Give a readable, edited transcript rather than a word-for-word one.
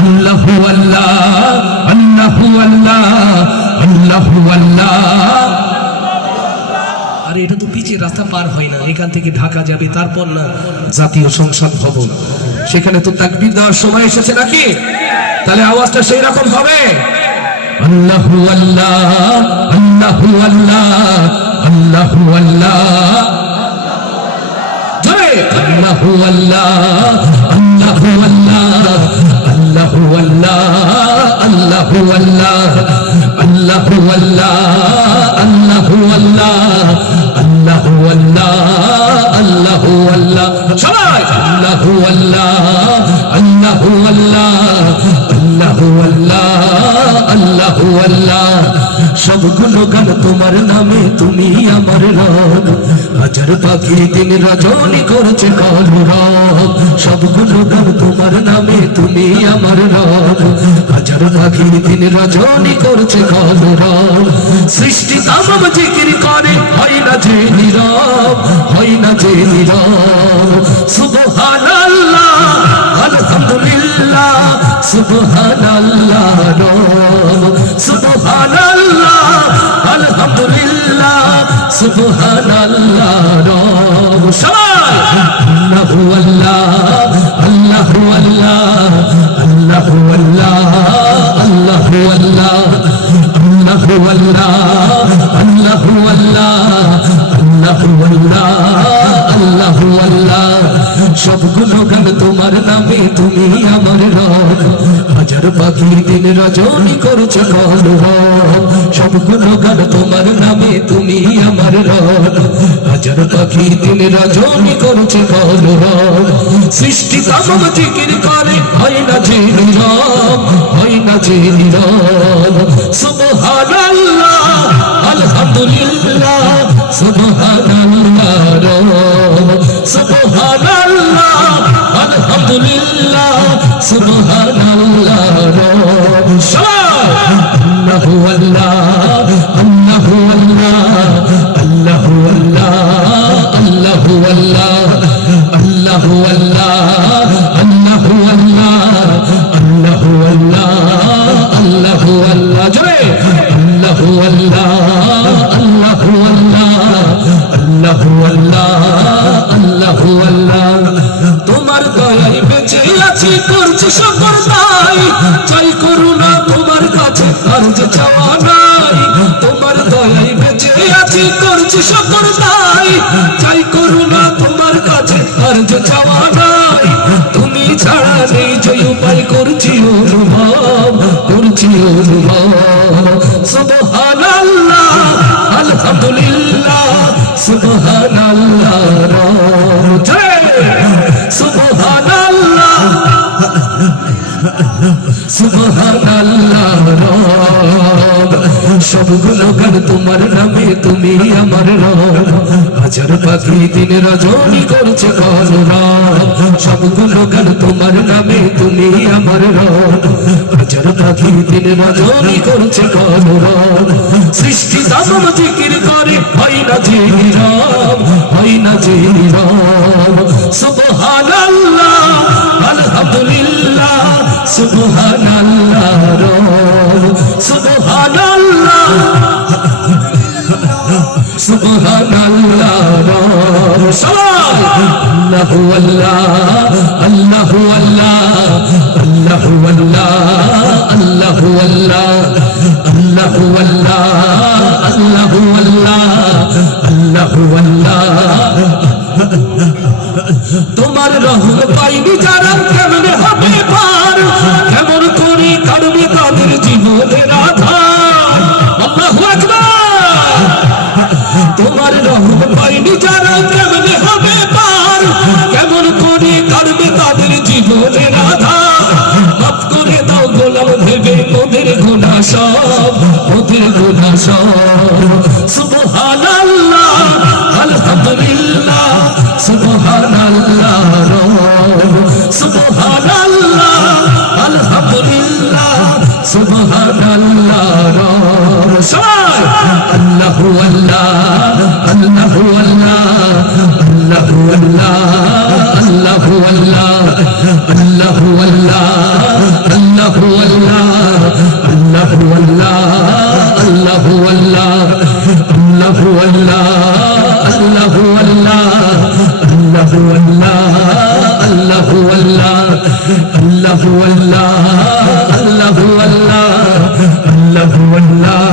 আল্লাহু আল্লাহ আল্লাহু আল্লাহ আল্লাহু আল্লাহ। আরে এটা তো পিচের রাস্তা পার হয় না, এখান থেকে ঢাকা যাবে, তারপর না জাতীয় সংসদ ভবন, সেখানে তো তাকবীর দেওয়ার সময় এসেছে নাকি? তাহলে আওয়াজটা সেই রকম হবে। আল্লাহু আল্লাহ আল্লাহু আল্লাহ আল্লাহু আল্লাহ। জয় আল্লাহু আল্লাহ আল্লাহু আল্লাহ আল্লাহু আল্লাহ আল্লাহু আল্লাহ আল্লাহু আল্লাহ আল্লাহু আল্লাহ আল্লাহু আল্লাহ আল্লাহু আল্লাহ। সবাই আল্লাহু আল্লাহ আল্লাহু আল্লাহ আল্লাহু আল্লাহ আল্লাহু আল্লাহ। সবগুলো গান তোমার নামে, তুমি আমার রব, হাজার পাখি দিন রজনী করছে কলরব। সবগুলো গান তোমার নামে, তুমি আমার রব, হাজার পাখি দিন রজনী করছে কলরব। সৃষ্টি তামাম জিকির করে, হয় না যে নীরব, হয় না যে নীরব। সুবহানাল্লাহ আলহামদুলিল্লাহ সুবহানাল্লাহ রব, সুবহানাল্লাহ আলহামদুলিল্লাহ সুবহানাল্লাহ রব। সবাই আল্লাহু আল্লাহ আল্লাহু আল্লাহ আল্লাহু আল্লাহ আল্লাহু আল্লাহ আল্লাহু আল্লাহ আল্লাহু আল্লাহ আল্লাহু আল্লাহ আল্লাহু আল্লাহ। সবগুলো গান তোমার নামে, তুমি আমার রব, হাজার পাখি দিন রজনী করছে কলরব। সবগুলো গান তোমার নামে, তুমি আমার রব, হাজার পাখি দিন রজনী করছে কলরব। সৃষ্টি তামাম জিকির করে, হয় না যে নীরব, হয় না যে নীরব। সুবহানাল্লাহ আলহামদুলিল্লাহ সুবহানাল্লাহ রব, সুবহানাল্লাহ আলহামদুলিল্লাহ সুবহানাল্লাহ রব। আল্লাহু আল্লাহ আল্লাহু আল্লাহ আল্লাহু আল্লাহ আল্লাহু আল্লাহ আল্লাহু আল্লাহ আল্লাহু আল্লাহ আল্লাহু আল্লাহ আল্লাহু আল্লাহ। জয় আল্লাহু আল্লাহ আল্লাহু আল্লাহ আল্লাহু আল্লাহ আল্লাহু আল্লাহ। তোমার দয়ায় বেঁচে আছি, করছি সকল তাই, চাই করুণা তোমার কাছে, আর যে চাওয়া নাই। তোমার দয়ায় বেঁচে আছি, করছি সকল তাই, চাই করুণা তোমার কাছে, আর যে চাওয়া নাই। তুমি ছাড়া নেই যে উপায়, করছি অনুভব, করছি অনুভব। সুবহানাল্লাহ আলহামদুলিল্লাহ সুবহানাল্লাহ রব। জয় সুবহানাল্লাহ সুবহানাল্লাহ রব। সবগুলো গান তোমার নামে, তুমি আমার রব, হাজার পাখি দিন রজনী করছে কলরব। সবগুলো গান তোমার নামে, তুমি আমার রব, হাজার পাখি দিন রজনী করছে কলরব। সৃষ্টি তামাম জিকির করে, হয় না যে নীরব, হয় না যে নীরব। সুবহানাল্লাহ আলহামদুলিল্লাহ সুবহানাল্লাহ রব, সুবহানাল্লাহ সুবহানাল্লাহ রব। আল্লাহু আল্লাহ আল্লাহু আল্লাহ আল্লাহু আল্লাহ আল্লাহু আল্লাহ আল্লাহু আল্লাহ আল্লাহু আল্লাহ আল্লাহু আল্লাহ। তোমার রহম পাইনি যারা, কেমনে হবে পার, কেমন করে কাটবে তাদের জীবনের আধার। আল্লাহু আকবার। তোমার রহম পাইনি যারা, কেমনে হবে পার, কেমন করে কাটবে তাদের জীবনের আধার। মাফ করে দাও গোলাম ভেবে ওদের গুনাহ সব, ওদের গুনাহ সব। সুবহানাল্লাহ আলহামদুলিল্লাহ সুবহানাল্লাহ রব, সুবহানাল্লাহ আলহামদুলিল্লাহ সুবহানাল্লাহ রব। আল্লাহু আল্লাহ আল্লাহু আল্লাহ আল্লাহু আল্লাহ আল্লাহু আল্লাহ আল্লাহু আল্লাহ আল্লাহু আল্লাহু আল্লাহ